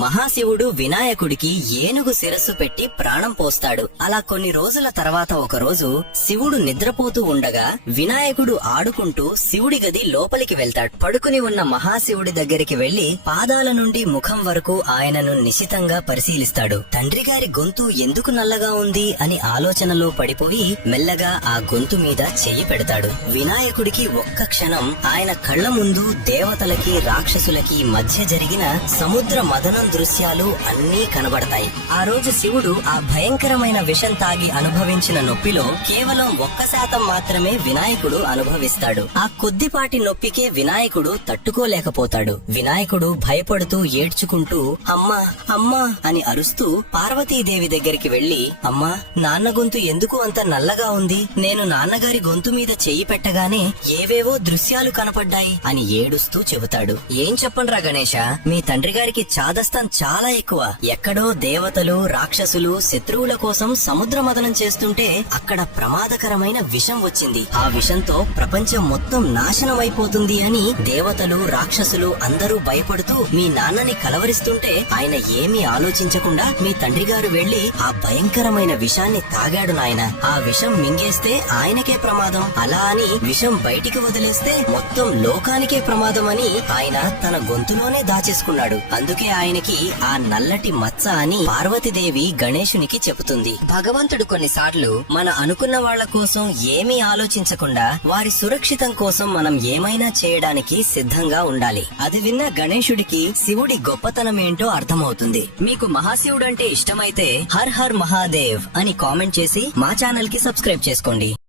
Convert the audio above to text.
మహాశివుడు వినాయకుడికి ఏనుగు శిరస్సు పెట్టి ప్రాణం పోస్తాడు. అలా కొన్ని రోజుల తర్వాత ఒకరోజు శివుడు నిద్రపోతూ ఉండగా వినాయకుడు ఆడుకుంటూ శివుడి గది లోపలికి వెళ్తాడు. పడుకుని ఉన్న మహాశివుడి దగ్గరికి వెళ్లి పాదాల నుండి ముఖం వరకు ఆయనను నిశితంగా పరిశీలిస్తాడు. తండ్రి గారి గొంతు ఎందుకు నల్లగా ఉంది అని ఆలోచనలో పడిపోయి మెల్లగా ఆ గొంతు మీద చెయ్యి పెడతాడు. వినాయకుడికి ఒక్క క్షణం ఆయన కళ్ల ముందు దేవతలకి రాక్షసులకి మధ్య జరిగిన సముద్ర మదనం దృశ్యాలు అన్నీ కనబడతాయి. ఆ రోజు శివుడు ఆ భయంకరమైన విషం తాగి అనుభవించిన నొప్పిలో కేవలం 1% మాత్రమే వినాయకుడు అనుభవిస్తాడు. ఆ కొద్దిపాటి నొప్పికే వినాయకుడు తట్టుకోలేకపోతాడు. వినాయకుడు భయపడుతూ ఏడ్చుకుంటూ అమ్మా అమ్మా అని అరుస్తూ పార్వతీదేవి దగ్గరికి వెళ్లి, అమ్మా, నాన్న గొంతు ఎందుకు అంత నల్లగా ఉంది? నేను నాన్నగారి గొంతు మీద చెయ్యి పెట్టగానే ఏవేవో దృశ్యాలు కనపడ్డాయి అని ఏడుస్తూ చెబుతాడు. ఏం చెప్పండ్రా గణేశ, మీ తండ్రి గారికి చాదస్తం చాలా ఎక్కువ. ఎక్కడో దేవతలు రాక్షసులు శత్రువుల కోసం సముద్ర మదనం చేస్తుంటే అక్కడ ప్రమాదకరమైన విషం వచ్చింది. ఆ విషంతో ప్రపంచం మొత్తం నాశనమైపోతుంది అని దేవతలు రాక్షసులు అందరూ భయపడుతూ మీ నాన్నని కలవరిస్తుంటే ఆయన ఏమీ ఆలోచించకుండా మీ తండ్రి గారు వెళ్లి ఆ భయంకరమైన విషాన్ని తాగాడు నాయన. ఆ విషం మింగేస్తే ఆయనకే ప్రమాదం, అలా అని విషం బయటికి వదిలేస్తే మొత్తం లోకానికే ప్రమాదం అని ఆయన తన గొంతులోనే దాచేసుకున్నాడు. అందుకే ఆయనకి ఆ నల్లటి మచ్చ అని పార్వతీదేవి గణేశునికి చెబుతుంది. భగవంతుడు కొన్నిసార్లు మన అనుకున్న వాళ్ల కోసం ఏమీ ఆలోచించకుండా వారి సురక్షితం కోసం మనం ఏమైనా చేయడానికి సిద్ధంగా ఉండాలి. అది విన్న గణేశుడికి శివుడి గొప్పతనం ఏంటో అర్థమవుతుంది. మీకు మహాశివుడు అంటే ఇష్టమైతే హర్ హర్ మహాదేవ్ అని కామెంట్ చేసి మా ఛానల్ కి సబ్స్క్రైబ్ చేసుకోండి.